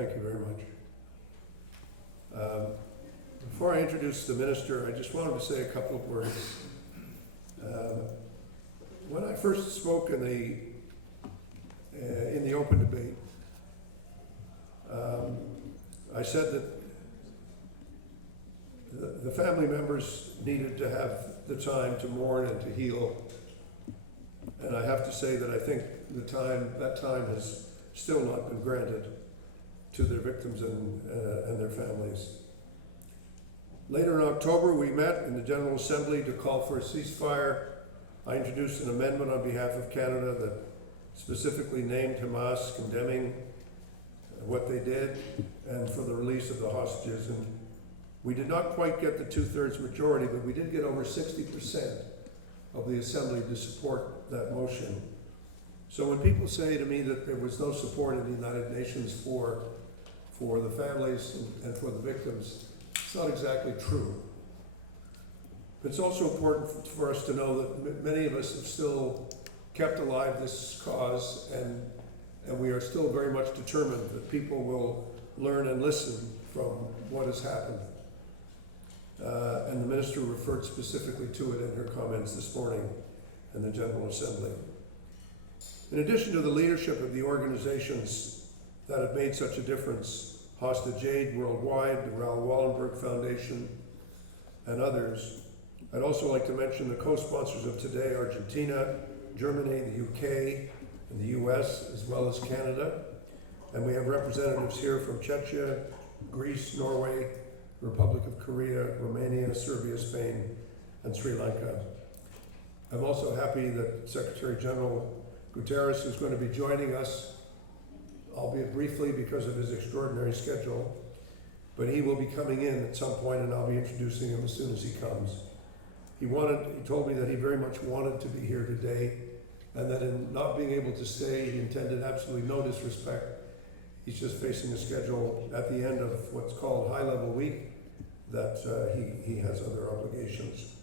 Thank you very much. Before I introduce the minister, I just wanted to say a couple of words. When I first spoke in the open debate, I said that the family members needed to have the time to mourn and to heal. And I have to say that I think that time has still not been granted to their victims and their families. Later in October, we met in the General Assembly to call for a ceasefire. I introduced an amendment on behalf of Canada that specifically named Hamas, condemning what they did and for the release of the hostages. And we did not quite get the 2/3 majority, but we did get over 60% of the Assembly to support that motion. So when people say to me that there was no support in the United Nations for the families and for the victims, it's not exactly true. It's also important for us to know that many of us have still kept alive this cause, and we are still very much determined that people will learn and listen from what has happened. And the minister referred specifically to it in her comments this morning in the General Assembly. In addition to the leadership of the organizations that have made such a difference, Hostage Aid Worldwide, the Raoul Wallenberg Foundation, and others, I'd also like to mention the co-sponsors of today: Argentina, Germany, the UK, and the US, as well as Canada. And we have representatives here from Czechia, Greece, Norway, Republic of Korea, Romania, Serbia, Spain, and Sri Lanka. I'm also happy that Secretary General Guterres is going to be joining us, albeit briefly because of his extraordinary schedule, but he will be coming in at some point, and I'll be introducing him as soon as he comes. He told me that he very much wanted to be here today, and that in not being able to stay, he intended absolutely no disrespect. He's just facing a schedule at the end of what's called High Level Week, that he has other obligations.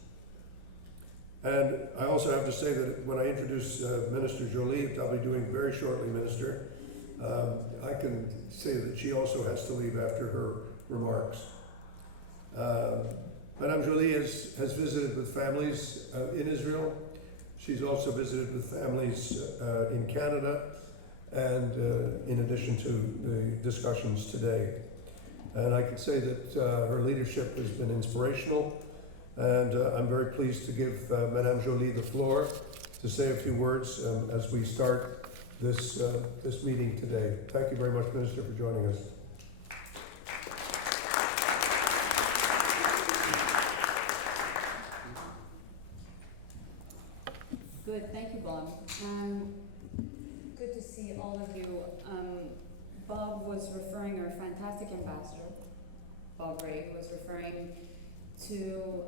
And I also have to say that when I introduce Minister Jolie, I'll be doing very shortly, Minister, I can say that she also has to leave after her remarks. Madame Jolie has visited with families in Israel. She's also visited with families in Canada, and in addition to the discussions today. And I can say that her leadership has been inspirational, and I'm very pleased to give Madame Jolie the floor to say a few words as we start this meeting today. Thank you very much, Minister, for joining us. Good, thank you, Bob. Good to see all of you. Bob was referring, our fantastic ambassador, Bob Ray, was referring to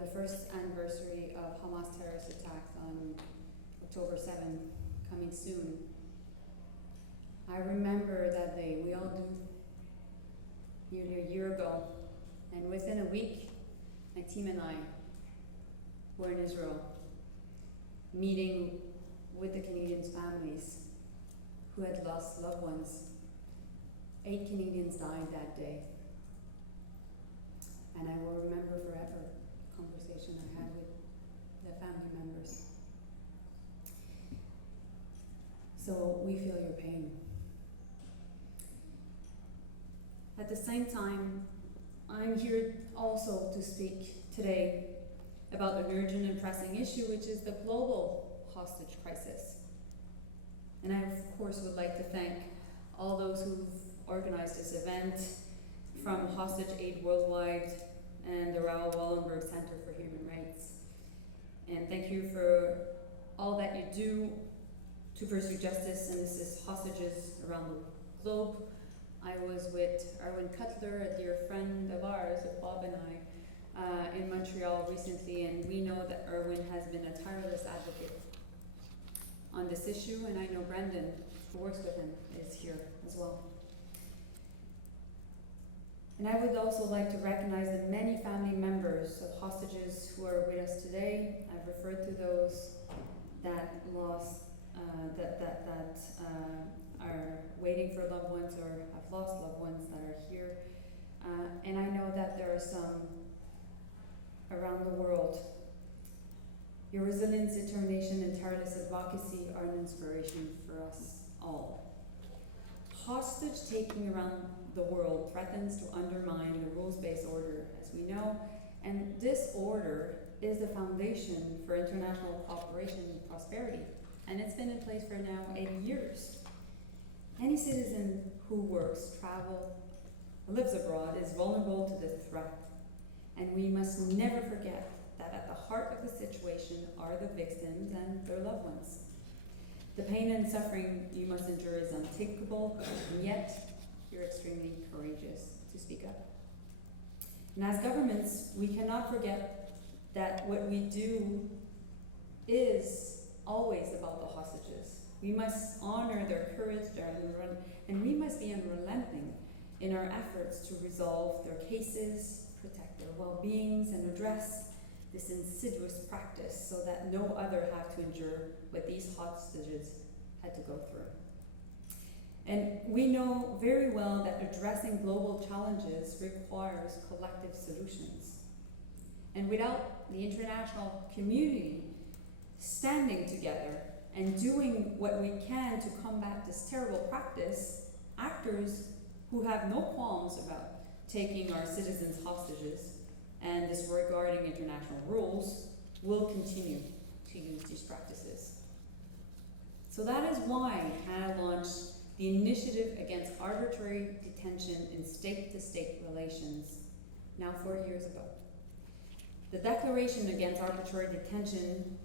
the first anniversary of Hamas terrorist attacks on October 7th, coming soon. I remember that day, we all do, nearly a year ago, and within a week, my team and I were in Israel, meeting with the Canadians' families who had lost loved ones. 8 Canadians died that day. And I will remember forever the conversation I had with the family members. So we feel your pain. At the same time, I'm here also to speak today about an urgent and pressing issue, which is the global hostage crisis. And I, of course, would like to thank all those who've organized this event, from Hostage Aid Worldwide and the Raoul Wallenberg Center for Human Rights. And thank you for all that you do to pursue justice and assist hostages around the globe. I was with Erwin Cutler, a dear friend of ours, of Bob and I, in Montreal recently, and we know that Erwin has been a tireless advocate on this issue, and I know Brendan, who works with him, is here as well. And I would also like to recognize the many family members of hostages who are with us today. I've referred to those that lost, are waiting for loved ones or have lost loved ones that are here. And I know that there are some around the world. Your resilience, determination, and tireless advocacy are an inspiration for us all. Hostage taking around the world threatens to undermine the rules-based order, as we know, and this order is the foundation for international cooperation and prosperity, and it's been in place for now 80 years. Any citizen who works, travels, lives abroad is vulnerable to this threat, and we must never forget that at the heart of the situation are the victims and their loved ones. The pain and suffering you must endure is unthinkable, and yet you're extremely courageous to speak up. And as governments, we cannot forget that what we do is always about the hostages. We must honor their courage, and we must be unrelenting in our efforts to resolve their cases, protect their well-beings, and address this insidious practice so that no other have to endure what these hostages had to go through. And we know very well that addressing global challenges requires collective solutions. And without the international community standing together and doing what we can to combat this terrible practice, actors who have no qualms about taking our citizens hostages and disregarding international rules will continue to use these practices. So that is why Canada launched the Initiative Against Arbitrary Detention in State-to-State Relations now 4 years ago. The Declaration Against Arbitrary Detention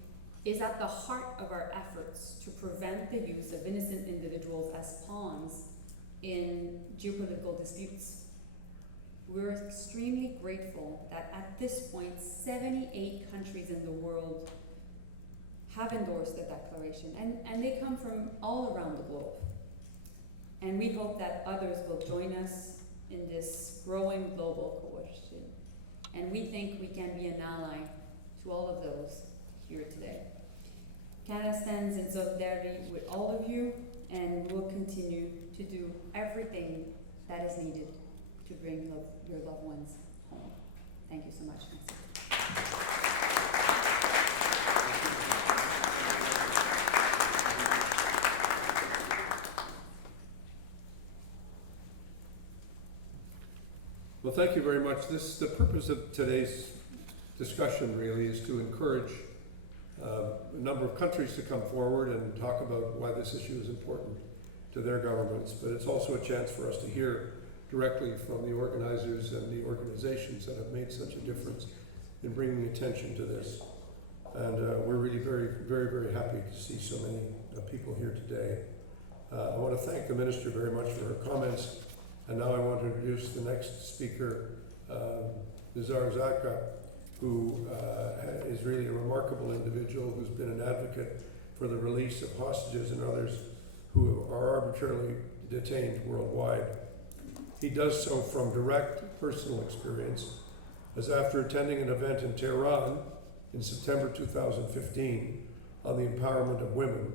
is at the heart of our efforts to prevent the use of innocent individuals as pawns in geopolitical disputes. We're extremely grateful that at this point, 78 countries in the world have endorsed the declaration, and they come from all around the globe. And we hope that others will join us in this growing global coalition. And we think we can be an ally to all of those here today. Canada stands in solidarity with all of you, and will continue to do everything that is needed to bring your loved ones home. Thank you so much, Nancy. Well, thank you very much. The purpose of today's discussion really is to encourage a number of countries to come forward and talk about why this issue is important to their governments, but it's also a chance for us to hear directly from the organizers and the organizations that have made such a difference in bringing attention to this. And we're really very, very, very happy to see so many people here today. I want to thank the Minister very much for her comments. And now I want to introduce the next speaker, Nizar Zadka, who is really a remarkable individual who's been an advocate for the release of hostages and others who are arbitrarily detained worldwide. He does so from direct personal experience, as after attending an event in Tehran in September 2015 on the empowerment of women,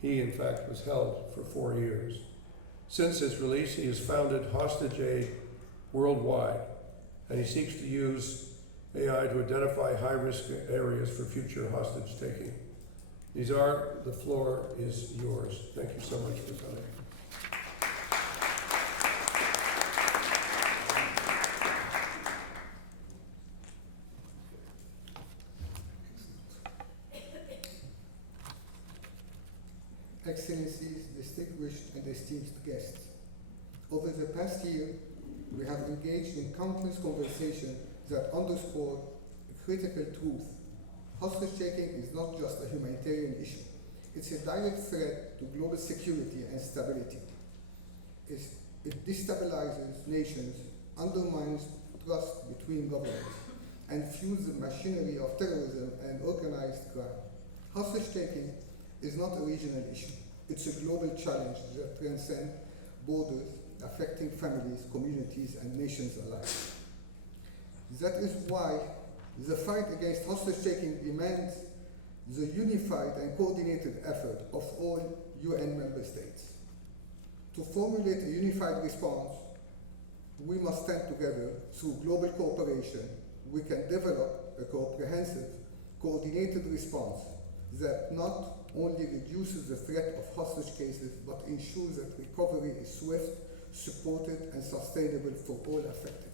he in fact was held for 4 years. Since his release, he has founded Hostage Aid Worldwide, and he seeks to use AI to identify high-risk areas for future hostage taking. Nizar, the floor is yours. Thank you so much for coming. Excellencies, distinguished and esteemed guests. Over the past year, we have engaged in countless conversations that underscore a critical truth. Hostage-taking is not just a humanitarian issue. It's a direct threat to global security and stability. It destabilizes nations, undermines trust between governments, and fuels the machinery of terrorism and organized crime. Hostage-taking is not a regional issue. It's a global challenge that transcends borders, affecting families, communities, and nations alike. That is why the fight against hostage-taking demands the unified and coordinated effort of all UN member states. To formulate a unified response, we must stand together through global cooperation. We can develop a comprehensive, coordinated response that not only reduces the threat of hostage cases, but ensures that recovery is swift, supported, and sustainable for all affected.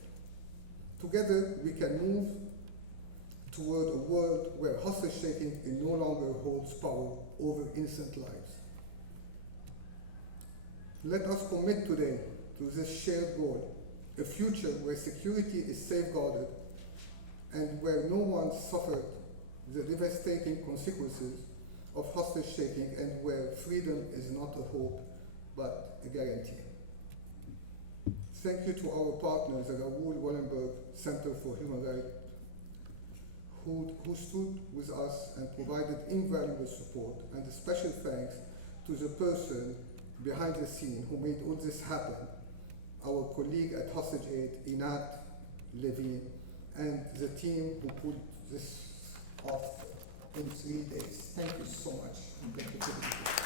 Together, we can move toward a world where hostage taking no longer holds power over innocent lives. Let us commit today to this shared goal, a future where security is safeguarded and where no one suffered the devastating consequences of hostage taking, and where freedom is not a hope but a guarantee. Thank you to our partners at Raoul Wallenberg Center for Human Rights who stood with us and provided invaluable support, and a special thanks to the person behind the scene who made all this happen, our colleague at Hostage Aid, Inat Levine, and the team who pulled this off in 3 days. Thank you so much. Thank you for being here.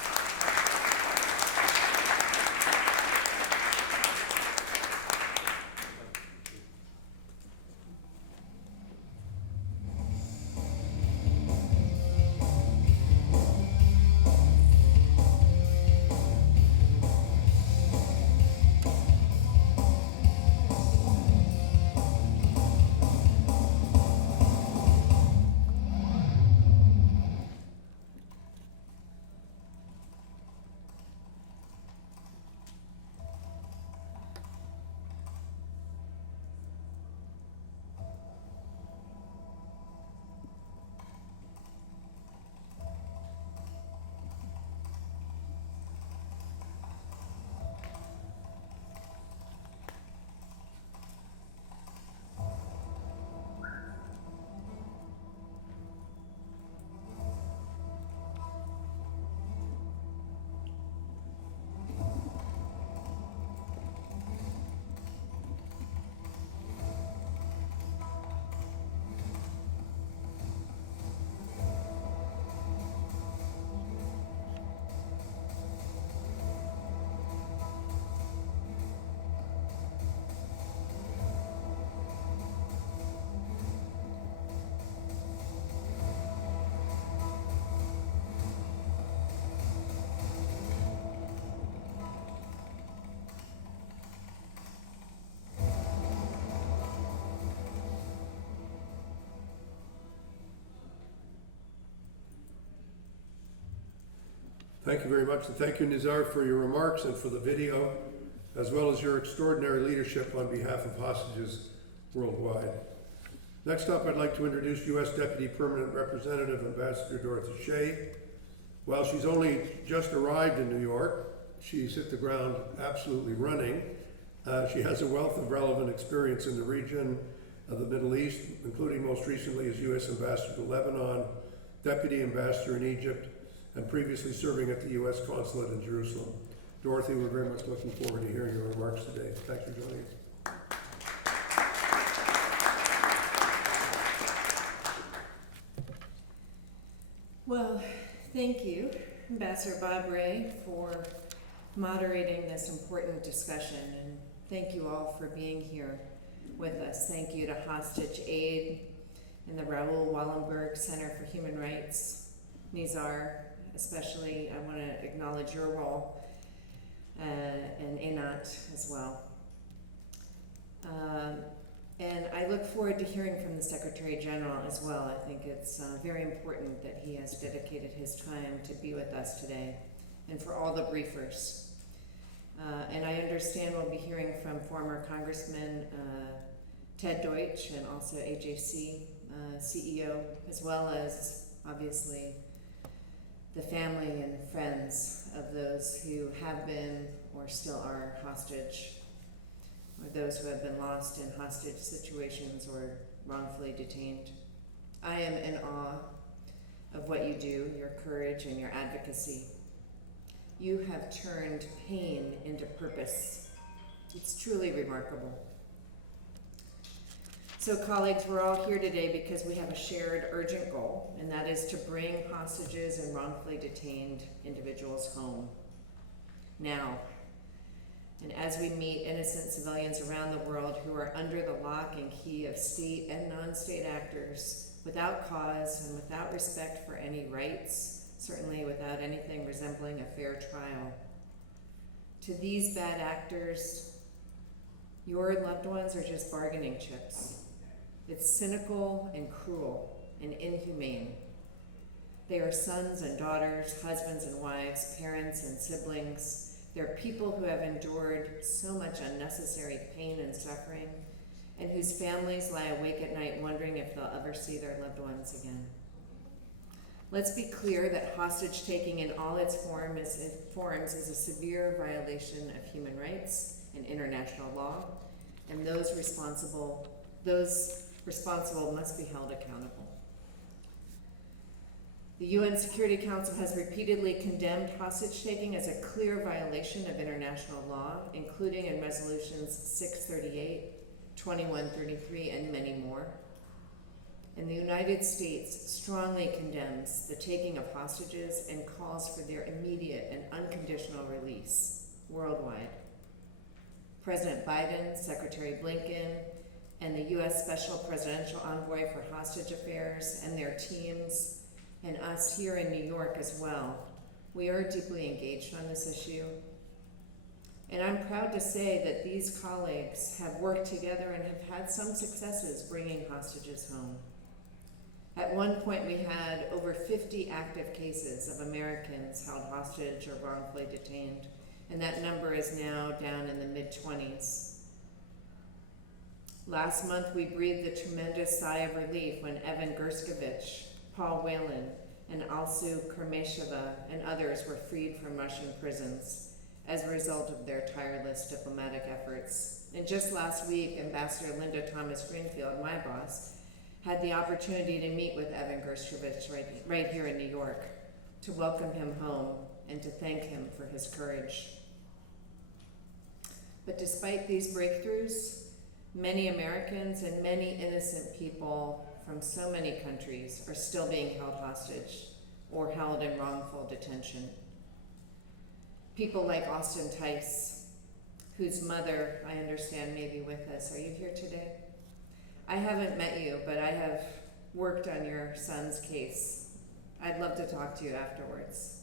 Thank you very much, and thank you, Nizar, for your remarks and for the video, as well as your extraordinary leadership on behalf of hostages worldwide. Next up, I'd like to introduce U.S. Deputy Permanent Representative Ambassador Dorothy Shea. While she's only just arrived in New York, she's hit the ground absolutely running. She has a wealth of relevant experience in the region of the Middle East, including most recently as U.S. Ambassador to Lebanon, Deputy Ambassador in Egypt, and previously serving at the U.S. Consulate in Jerusalem. Dorothy, we're very much looking forward to hearing your remarks today. Thanks for joining us. Well, thank you, Ambassador Bob Ray, for moderating this important discussion, and thank you all for being here with us. Thank you to Hostage Aid and the Raoul Wallenberg Center for Human Rights. Nizar, especially, I want to acknowledge your role, and Einat as well. And I look forward to hearing from the Secretary General as well. I think it's very important that he has dedicated his time to be with us today, and for all the briefers. And I understand we'll be hearing from former Congressman Ted Deutsch, and also AJC CEO, as well as, obviously, the family and friends of those who have been or still are hostage, or those who have been lost in hostage situations or wrongfully detained. I am in awe of what you do, your courage and your advocacy. You have turned pain into purpose. It's truly remarkable. So colleagues, we're all here today because we have a shared urgent goal, and that is to bring hostages and wrongfully detained individuals home. Now, And as we meet innocent civilians around the world who are under the lock and key of state and non-state actors without cause and without respect for any rights, certainly without anything resembling a fair trial. To these bad actors, your loved ones are just bargaining chips. It's cynical and cruel and inhumane. They are sons and daughters, husbands and wives, parents and siblings. They're people who have endured so much unnecessary pain and suffering, and whose families lie awake at night wondering if they'll ever see their loved ones again. Let's be clear that hostage-taking in all its forms is a severe violation of human rights and international law, and those responsible must be held accountable. The UN Security Council has repeatedly condemned hostage-taking as a clear violation of international law, including in resolutions 638, 2133, and many more. And the United States strongly condemns the taking of hostages and calls for their immediate and unconditional release worldwide. President Biden, Secretary Blinken, and the U.S. Special Presidential Envoy for Hostage Affairs and their teams, and us here in New York as well, we are deeply engaged on this issue. And I'm proud to say that these colleagues have worked together and have had some successes bringing hostages home. At one point, we had over 50 active cases of Americans held hostage or wrongfully detained, and that number is now down in the mid-20s. Last month, we breathed a tremendous sigh of relief when Evan Gershkovich, Paul Whelan, and Alsu Kermesheva and others were freed from Russian prisons as a result of their tireless diplomatic efforts. And just last week, Ambassador Linda Thomas-Greenfield, my boss, had the opportunity to meet with Evan Gershkovich right here in New York to welcome him home and to thank him for his courage. But despite these breakthroughs, many Americans and many innocent people from so many countries are still being held hostage or held in wrongful detention. People like Austin Tice, whose mother, I understand, may be with us. Are you here today? I haven't met you, but I have worked on your son's case. I'd love to talk to you afterwards.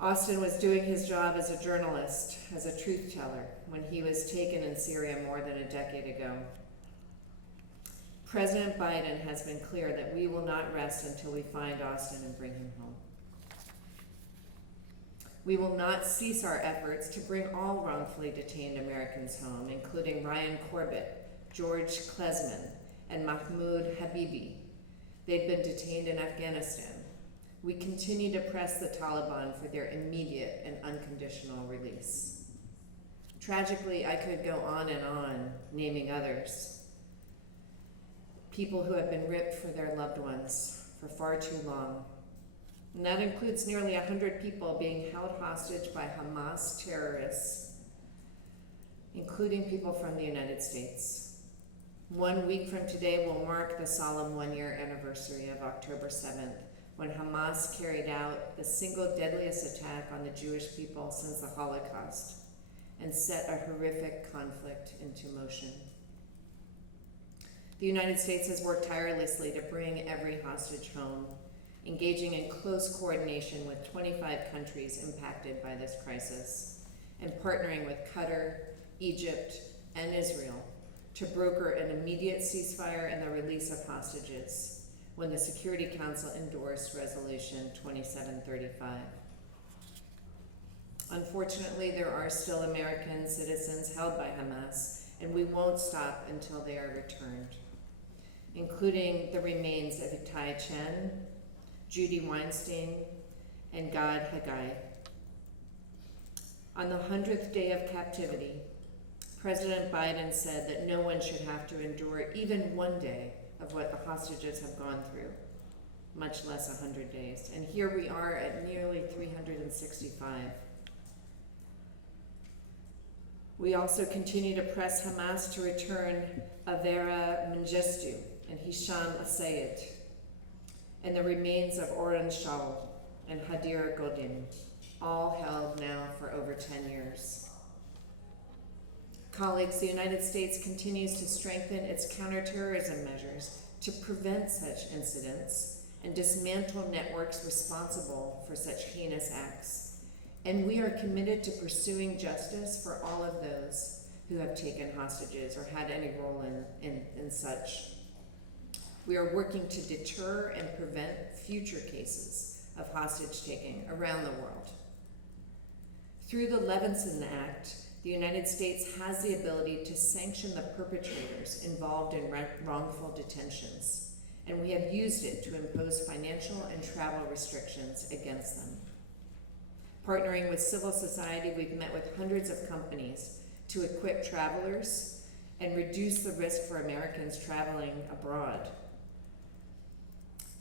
Austin was doing his job as a journalist, as a truth teller, when he was taken in Syria more than a decade ago. President Biden has been clear that we will not rest until we find Austin and bring him home. We will not cease our efforts to bring all wrongfully detained Americans home, including Ryan Corbett, George Klesman, and Mahmoud Habibi. They've been detained in Afghanistan. We continue to press the Taliban for their immediate and unconditional release. Tragically, I could go on, naming others. People who have been ripped for their loved ones for far too long. And that includes nearly 100 people being held hostage by Hamas terrorists, including people from the United States. 1 week from today will mark the solemn one-year anniversary of October 7th, when Hamas carried out the single deadliest attack on the Jewish people since the Holocaust and set a horrific conflict into motion. The United States has worked tirelessly to bring every hostage home, engaging in close coordination with 25 countries impacted by this crisis, and partnering with Qatar, Egypt, and Israel to broker an immediate ceasefire and the release of hostages when the Security Council endorsed Resolution 2735. Unfortunately, there are still American citizens held by Hamas, and we won't stop until they are returned, including the remains of Itai Chen, Judy Weinstein, and Gad Haggai. On the 100th day of captivity, President Biden said that no one should have to endure even one day of what the hostages have gone through, much less 100 days. And here we are at nearly 365. We also continue to press Hamas to return Avera Mengistu and Hisham Asayed, and the remains of Oren Shaul and Hadir Godin. all held now for over 10 years. Colleagues, the United States continues to strengthen its counterterrorism measures to prevent such incidents and dismantle networks responsible for such heinous acts. And we are committed to pursuing justice for all of those who have taken hostages or had any role in such. We are working to deter and prevent future cases of hostage taking around the world. Through the Levinson Act, the United States has the ability to sanction the perpetrators involved in wrongful detentions, and we have used it to impose financial and travel restrictions against them. Partnering with civil society, we've met with hundreds of companies to equip travelers and reduce the risk for Americans traveling abroad.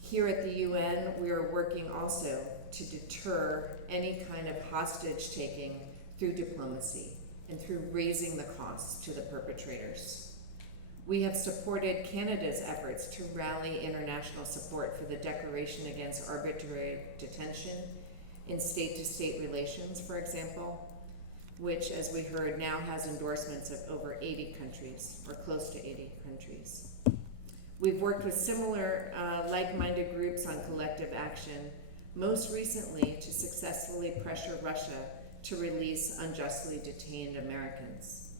Here at the UN, we are working also to deter any kind of hostage taking through diplomacy and through raising the costs to the perpetrators. We have supported Canada's efforts to rally international support for the Declaration Against Arbitrary Detention in state-to-state relations, for example, which, as we heard, now has endorsements of over 80 countries, or close to 80 countries. We've worked with similar like-minded groups on collective action, most recently to successfully pressure Russia to release unjustly detained Americans.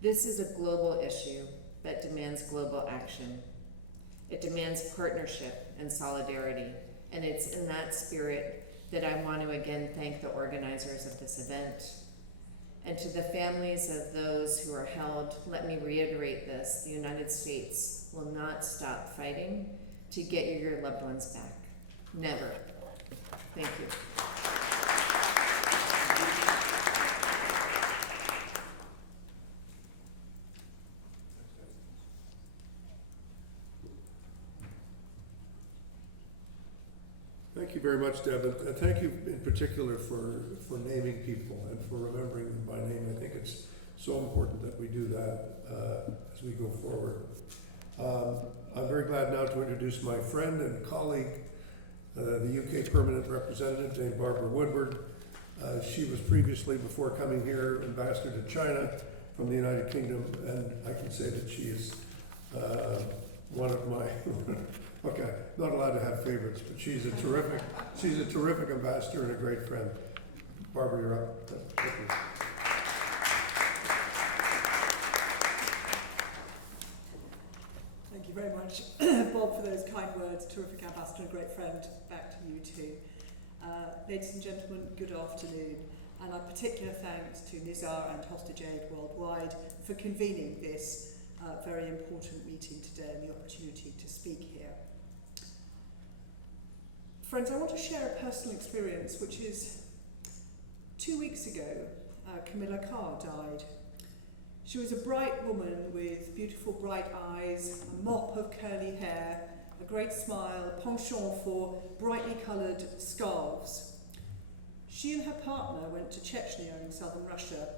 This is a global issue that demands global action. It demands partnership and solidarity, and it's in that spirit that I want to again thank the organizers of this event. And to the families of those who are held, let me reiterate this: the United States will not stop fighting to get your loved ones back. Never. Thank you. Thank you very much, Deb, and thank you in particular for naming people and for remembering them by name. I think it's so important that we do that as we go forward. I'm very glad now to introduce my friend and colleague, the UK Permanent Representative, named Barbara Woodward. She was previously, before coming here, ambassador to China from the United Kingdom, and I can say that she is one of my okay, not allowed to have favorites, but she's a terrific ambassador and a great friend. Barbara, you're up. Thank you. Thank you very much, Bob, for those kind words. Terrific ambassador and great friend. Back to you too. Ladies and gentlemen, good afternoon. And a particular thanks to Nizar and Hostage Aid Worldwide for convening this very important meeting today and the opportunity to speak here. Friends, I want to share a personal experience, which is 2 weeks ago, Camilla Carr died. She was a bright woman with beautiful bright eyes, a mop of curly hair, a great smile, a penchant for brightly coloured scarves. She and her partner went to Chechnya in southern Russia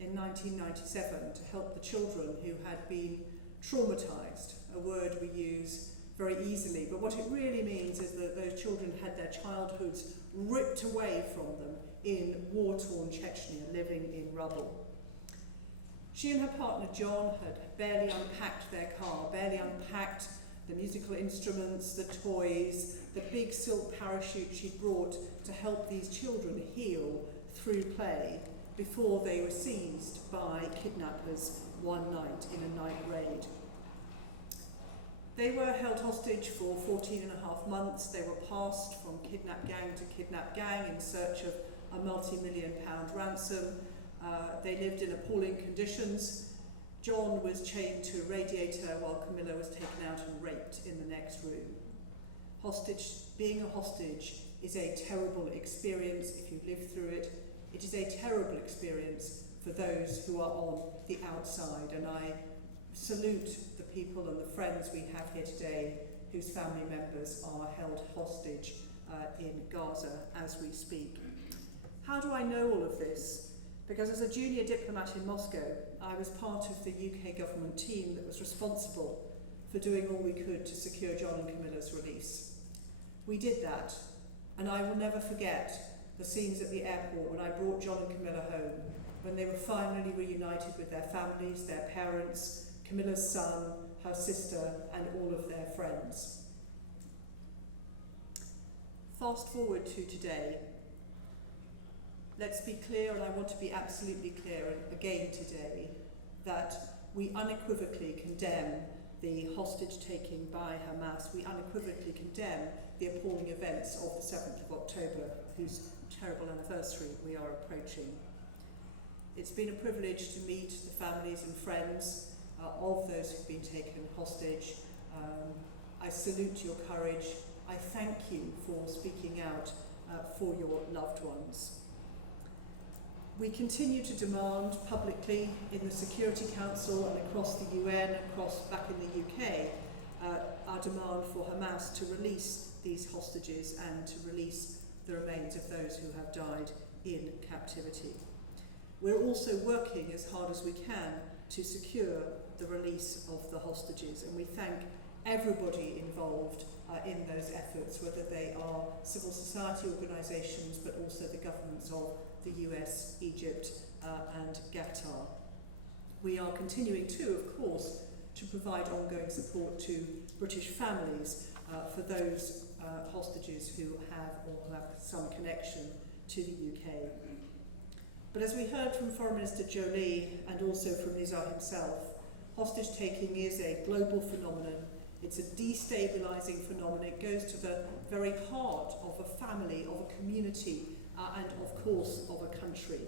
in 1997 to help the children who had been traumatised, a word we use very easily, but what it really means is that those children had their childhoods ripped away from them in war-torn Chechnya, living in rubble. She and her partner John had barely unpacked their car, barely unpacked the musical instruments, the toys, the big silk parachute she'd brought to help these children heal through play before they were seized by kidnappers one night in a night raid. They were held hostage for 14 and a half months. They were passed from kidnap gang to kidnap gang in search of a multi-million-pound ransom. They lived in appalling conditions. John was chained to a radiator while Camilla was taken out and raped in the next room. Being a hostage is a terrible experience if you live through it. It is a terrible experience for those who are on the outside, and I salute the people and the friends we have here today whose family members are held hostage in Gaza as we speak. How do I know all of this? Because as a junior diplomat in Moscow, I was part of the UK government team that was responsible for doing all we could to secure John and Camilla's release. We did that, and I will never forget the scenes at the airport when I brought John and Camilla home, when they were finally reunited with their families, their parents, Camilla's son, her sister, and all of their friends. Fast forward to today. Let's be clear, and I want to be absolutely clear again today, that we unequivocally condemn the hostage taking by Hamas. We unequivocally condemn the appalling events of the 7th of October, whose terrible anniversary we are approaching. It's been a privilege to meet the families and friends of those who've been taken hostage. I salute your courage. I thank you for speaking out for your loved ones. We continue to demand publicly in the Security Council and across the UN, back in the UK, our demand for Hamas to release these hostages and to release the remains of those who have died in captivity. We're also working as hard as we can to secure the release of the hostages, and we thank everybody involved in those efforts, whether they are civil society organisations but also the governments of the US, Egypt and Qatar. We are continuing too, of course, to provide ongoing support to British families for those hostages who have some connection to the UK. But as we heard from Foreign Minister Jolie and also from Nizar himself, hostage taking is a global phenomenon. It's a destabilising phenomenon. It goes to the very heart of a family, of a community, and of course of a country.